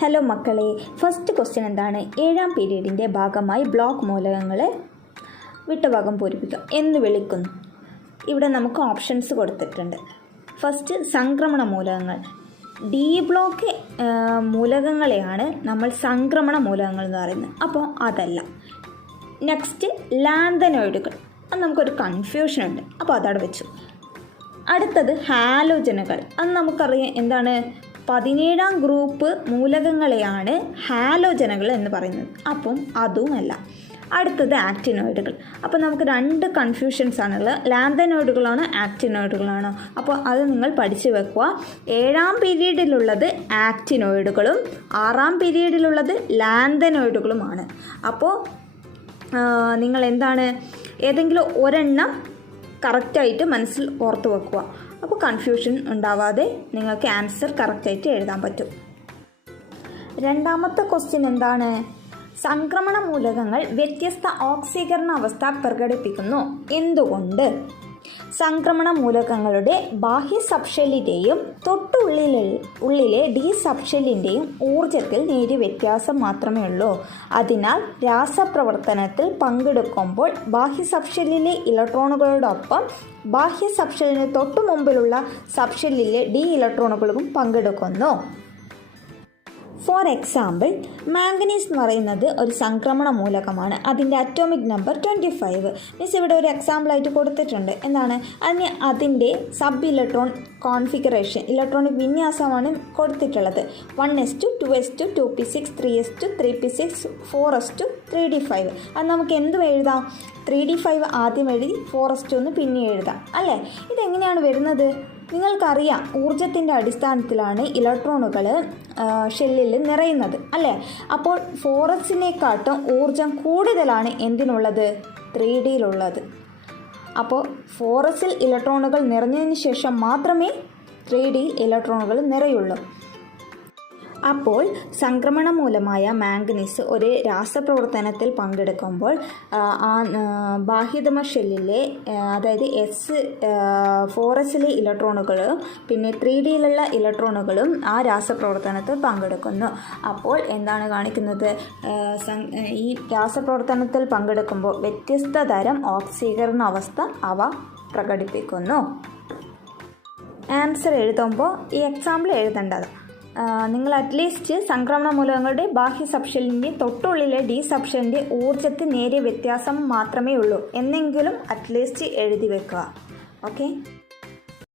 Hello മക്കളെ, first question എന്താണ്? 7ാം പീരീഡിൻ്റെ ഭാഗമായി ബ്ലോക്ക് മൂലകങ്ങളെ വിട്ടഭാഗം പൂരിപ്പിക്കുക എന്ന് വിളിക്കുന്നു. ഇവിടെ നമുക്ക് ഓപ്ഷൻസ് കൊടുത്തിട്ടുണ്ട്. ഫസ്റ്റ് സംക്രമണ മൂലകങ്ങൾ. ഡി ബ്ലോക്ക് മൂലകങ്ങളെയാണ് നമ്മൾ സംക്രമണ മൂലകങ്ങൾ എന്ന് പറയുന്നത്. അപ്പോൾ അതല്ല. നെക്സ്റ്റ് ലാന്തനോയിഡുകൾ. അത് നമുക്കൊരു കൺഫ്യൂഷൻ ഉണ്ട്, അപ്പോൾ അതവിടെ വെച്ചു. അടുത്തത് ഹാലോജനുകൾ. അത് നമുക്കറിയാം എന്താണ്? 17ാം ഗ്രൂപ്പ് മൂലകങ്ങളെയാണ് ഹാലോജനുകൾ എന്ന് പറയുന്നത്. അപ്പം അതുമല്ല. അടുത്തത് ആക്റ്റിനോയിഡുകൾ. അപ്പോൾ നമുക്ക് രണ്ട് കൺഫ്യൂഷൻസ് ആണുള്ളത്. ലാന്തനോയിഡുകളാണോ ആക്റ്റിനോയിഡുകളാണോ? അപ്പോൾ അത് നിങ്ങൾ പഠിച്ചു വെക്കുക. 7ാം പീരീഡിലുള്ളത് ആക്റ്റിനോയിഡുകളും 6ാം പീരീഡിലുള്ളത് ലാന്തനോയിഡുകളുമാണ്. അപ്പോൾ നിങ്ങൾ എന്താണ്, ഏതെങ്കിലും ഒരെണ്ണം കറക്റ്റായിട്ട് മനസ്സിൽ ഓർത്ത് വെക്കുക. അപ്പോൾ കൺഫ്യൂഷൻ ഉണ്ടാവാതെ നിങ്ങൾക്ക് ആൻസർ കറക്റ്റായിട്ട് എഴുതാൻ പറ്റും. രണ്ടാമത്തെ ക്വസ്റ്റ്യൻ എന്താണ്? സംക്രമണ മൂലകങ്ങൾ വ്യത്യസ്ത ഓക്സീകരണ അവസ്ഥ പ്രകടിപ്പിക്കുന്നു. എന്തുകൊണ്ട്? സംക്രമണ മൂലകങ്ങളുടെ ബാഹ്യ സബ്ഷെല്ലിൻ്റെയും തൊട്ടുള്ളിലെ ഡി സബ്ഷെല്ലിൻ്റെയും ഊർജത്തിൽ നേരിയ വ്യത്യാസം മാത്രമേ ഉള്ളൂ. അതിനാൽ രാസപ്രവർത്തനത്തിൽ പങ്കെടുക്കുമ്പോൾ ബാഹ്യ സബ്ഷെല്ലിലെ ഇലക്ട്രോണുകളോടൊപ്പം ബാഹ്യ സബ്ഷെല്ലിന് തൊട്ടു മുമ്പിലുള്ള സബ്ഷെല്ലിലെ ഡി ഇലക്ട്രോണുകളും പങ്കെടുക്കുന്നു. ഫോർ എക്സാമ്പിൾ, മാംഗനീസ് എന്ന് പറയുന്നത് ഒരു സംക്രമണ മൂലകമാണ്. അതിൻ്റെ അറ്റോമിക് നമ്പർ 25. മീൻസ് ഇവിടെ ഒരു എക്സാമ്പിളായിട്ട് കൊടുത്തിട്ടുണ്ട്. എന്താണ് അതിൻ്റെ സബ് ഇലക്ട്രോൺ കോൺഫിഗറേഷൻ, ഇലക്ട്രോണിക് വിന്യാസമാണ് കൊടുത്തിട്ടുള്ളത്. 1s2, 2s2, 2p6, 3s2, 3p6, 4s2, 3d5. അത് നമുക്ക് എന്തും എഴുതാം. 3d5 ആദ്യം എഴുതി 4s2 എന്ന് പിന്നെ എഴുതാം അല്ലേ? ഇതെങ്ങനെയാണ് വരുന്നത്? നിങ്ങൾക്കറിയാം, ഊർജത്തിൻ്റെ അടിസ്ഥാനത്തിലാണ് ഇലക്ട്രോണുകൾ ഷെല്ലിൽ നിറയുന്നത് അല്ലേ? അപ്പോൾ 4sനെക്കാട്ടും ഊർജം കൂടുതലാണ് എന്തിനുള്ളത്? 3dയിലുള്ളത്. അപ്പോൾ 4sൽ ഇലക്ട്രോണുകൾ നിറഞ്ഞതിന് ശേഷം മാത്രമേ 3dയിൽ ഇലക്ട്രോണുകൾ നിറയുള്ളൂ. അപ്പോൾ സംക്രമണ മൂലമായ മാംഗനീസ് ഒരു രാസപ്രവർത്തനത്തിൽ പങ്കെടുക്കുമ്പോൾ ബാഹ്യതമ ഷെല്ലിലെ, അതായത് 4sലെ ഇലക്ട്രോണുകളും പിന്നെ 3dയിലുള്ള ഇലക്ട്രോണുകളും ആ രാസപ്രവർത്തനത്തിൽ പങ്കെടുക്കുന്നു. അപ്പോൾ എന്താണ് കാണിക്കുന്നത്? ഈ രാസപ്രവർത്തനത്തിൽ പങ്കെടുക്കുമ്പോൾ വ്യത്യസ്ത തരം ഓക്സീകരണ അവസ്ഥ അവ പ്രകടിപ്പിക്കുന്നു. ആൻസർ എഴുതുമ്പോൾ ഈ എക്സാമ്പിൾ എഴുതേണ്ടത്. നിങ്ങൾ അറ്റ്ലീസ്റ്റ് സംക്രമണ മൂലകങ്ങളുടെ ബാഹ്യ സബ്ഷെല്ലിൻ്റെ തൊട്ടുള്ളിലെ ഡി സബ്ഷെല്ലിൻ്റെ ഊർജ്ജത്തിൽ നേരിയ വ്യത്യാസം മാത്രമേ ഉള്ളൂ എന്നെങ്കിലും അറ്റ്ലീസ്റ്റ് എഴുതി വെക്കുക. ഓക്കെ.